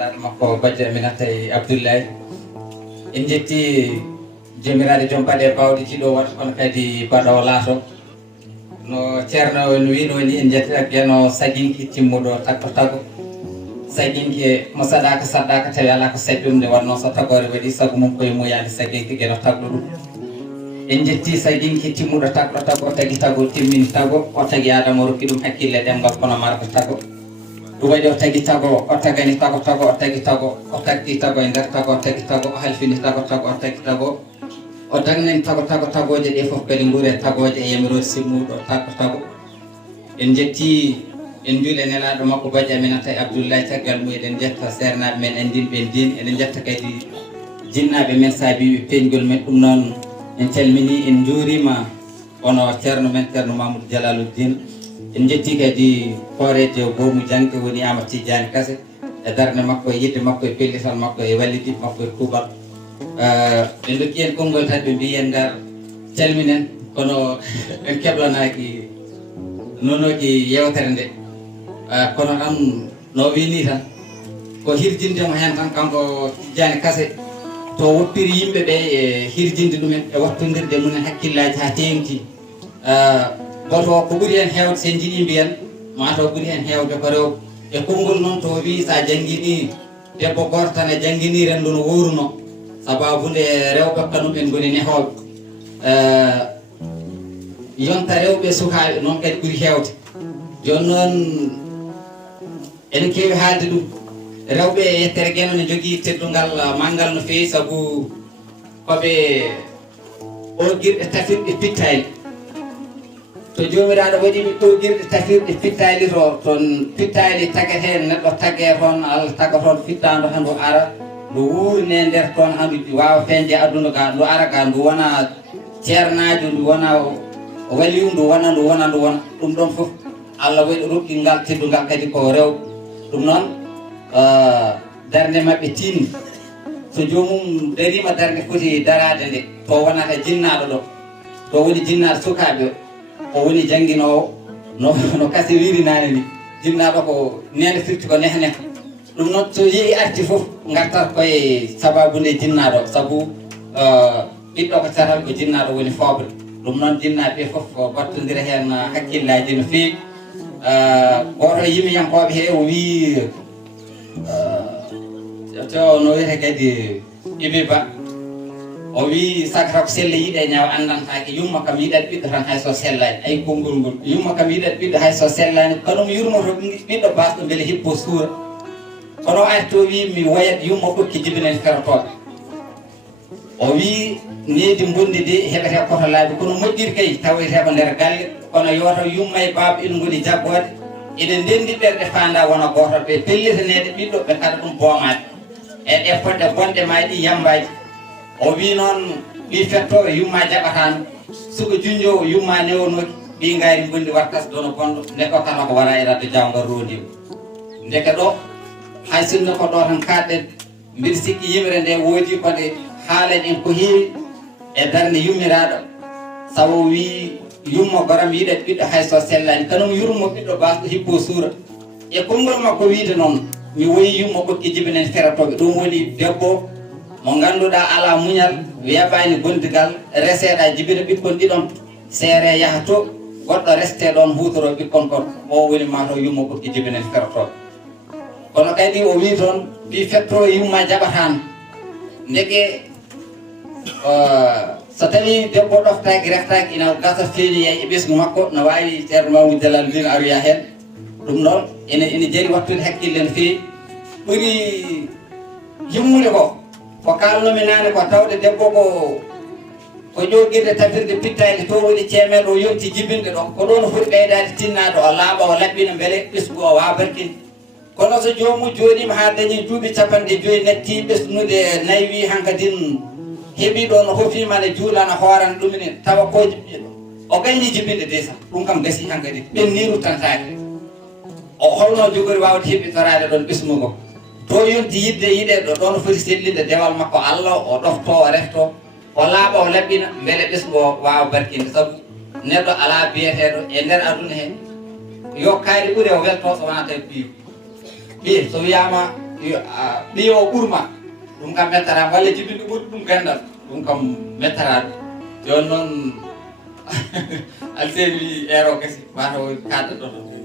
nelaɗo makko bajji Aminata Abdoullahi en jetti jomiraade joom paɗe bawɗe jiɗo waɗa kono kadi baɗowo laato no ceerno no wino ni en jettirak biyano saginki timmuɗo takko tago saginki mo saɗaka saɗɗaka tawi ala ko saƴƴumde wanno so tagore waɗi sago mum koye muyade saginki gueno tagɗo ɗum en jetti saginki timmuɗo takɗo tago o tagui tago timmini tago o tagui adama o rokki ɗum hakkille ɗemgal kono marko tago ɗum waɗi o tagui tago o tagani tago tago o tagui tago o tagdi tago e nder tago o tagui tago o halfini tago tago o tagui tago o dagnani tago tago tagoje ɗe foof kadi guure tagoje e yamirode simmuɗo tago tago en jetti en juule nelaɗo makko bajji Aminata Abdoullahi caggal mumen jetta sernaɓe men andinɓe en din eɗen jetta kadi jinnaɓe men saabiɓe peñgol men ɗum noon en calmini en juurima ono ceerno men ceerno Mamadou Dialaluddin en jetti kadi hoorejo bomu jangde woni Amadou Tidiane Kassé e darde makko e yidde makko e pellital makko e wallidiɓe makko e kuuɓal ɓe dokki en konngol tan ɓe mbi en ngar calminen kono en keɓlanaki nonoji yewtere nde kono tan no wini tan ko hirjindemo hen tan kanko Tidiane Kassé to woppiri yimɓeɓe e hirjinde ɗumen e wattodirde mumen hakkillaji ha tengti goto ko ɓuuri hen hewde sen jiiɗi mbiyen mataw ɓuuri hen hewde ko rewɓe e konngol noon to wi sa jangguini debbo goto tan e jangguiniren ndu no wuruno sababude rewɓe kanumen goni nehoɓe yonta rewɓe sukaɓe noon kadi ɓuuri hewde joni noon ene kewi haalde ɗum rewɓe yettere gueno ne jogui teddugal manggal no fewi saabu koɓe ogirɗe tafirɗe pittali to jomiraɗo waɗiɓe ogirɗe tafirɗe pittali to toon pittali taguete neɗɗo tagge toon Allah tagga toon fittado tan ndu ara ndu wuurine nder toon handu wawa feñde aduna ga ndu ara ga ndu wona ceernajo ndu wona waliyu ndu wona ɗum ɗon foof Allah waɗi rokki ngal teddugal kadi ko rewɓe ɗum noon darde mabɓe tinni so jomum darima darde foti darade nde to wonata jinnaɗo ɗo to woni jinnaɗo sukaɓe o woni jangguinowo no Kassé wirinani ni jinnaɗo ko nene firti ko nehne ɗum noon so yeehi arti foof gartat koye sababude jinnaɗo saabu ɓiɗɗo ko catal ko jinnaɗo woni fobre ɗum noon jinnaɓe foof battodira hen hakkillaji no fewi goto yimiyankoɓe he o wi to no wiyete kadi Ibi Ba o wi sakata ko selle yiiɗe ñaw andantake yumma kam yiiɗat ɓiɗɗo tan hayso sellani ay konngol ngol yumma kam yiiɗat ɓiɗɗo hayso sellani kono mi yurmoto ɓiɗɗo basɗo beele hippo suura kono ari to wi mi wayat yumma ɓokki jibinen fertoɓe o wi needi bondi de heɓete koto laaɓi kono moƴƴiri kay taweteɓe nder galle kono yoto yumma e baaba ina goni jaggode ene ndendi ɓerɗe fanda wona goto ɓe pellitaneɗe ɓiɗɗo ɓe kada ɗum boomade e ɗe poɗɗe bonɗe ma ɗi yambaji o wi noon ɓi fettoɓe yumma jaɓatano suka junjowo yumma newonoki ɓi gaari gondi wattas dono gonɗo nde ɗo kata ko wara e radde jawgal rodima ndeke ɗo hay sinno ko ɗo tan kaɗɗen mbiɗa sikki yimre nde woodi kode haalen en ko heewi e darde yummiraɗo sabu wi yumma goram yiɗat ɓiɗɗo hayso sellani kanum yurmo ɓiɗɗo basɗo hippo suura e konngol makko wiide noon mi woyi yumma ɓokki jibinen feratoɓe ɗum woni debbo mo ganduɗa ala muñal weeɓani gondigal reseɗa jibina ɓikkon ɗiɗon seere yaaha to goɗɗo reste ɗon hutoro ɓikkon kon o woni mataw yumma ɓokki jibinen feratoɓe kono kadi o wi toon ɓi fetto yumma jaɓatano ndeke so tawi debbo ɗoftaki reftaki ina gasa feeñi e ɓesgu makko no wawi ceerno Mamadou Dialaluddin aroya hen ɗum ɗon ene jaari wattude hakkille no fewi ɓuuri yimmude ko kalnomi nane ko tawde debbo ko ƴoguirde tafirde pittali to woni ceemeɗo o yonti jibinde ɗo ko ɗo no foti ɓeydade tinnade o laaɓa o laɓɓina beele ɓesgu o wawa barkinde kono so jomum joɗima ha dañi duuɓi 50 netti ɓesnude nayyi hankadin heeɓi ɗo no hofimane juulana hoorana ɗumine tawa ko o gañi jibinde desa ɗum kam gasi hankadi ɓenniru tantaki o holno jogori wawde heɓitorade ɗon ɓesmugo to yonti yidde yiɗe ɗo ɗon foti sellinde dewal makko Allah o ɗofto o refto o laaɓa o laɓɓina beele ɓesgu o wawa barkinde saabu neɗɗo ala biyeteɗo e nder aduna he yo kaari ɓuuri o welto so wona tawi ɓiyu ɓiye so wiyama ɗi o ɓurma ɗum kam mettata walla jibinɗo ɓuri ɗum gandal ɗum kam mettata joni noon alseni wi ero kasi mataw kadɗo ɗo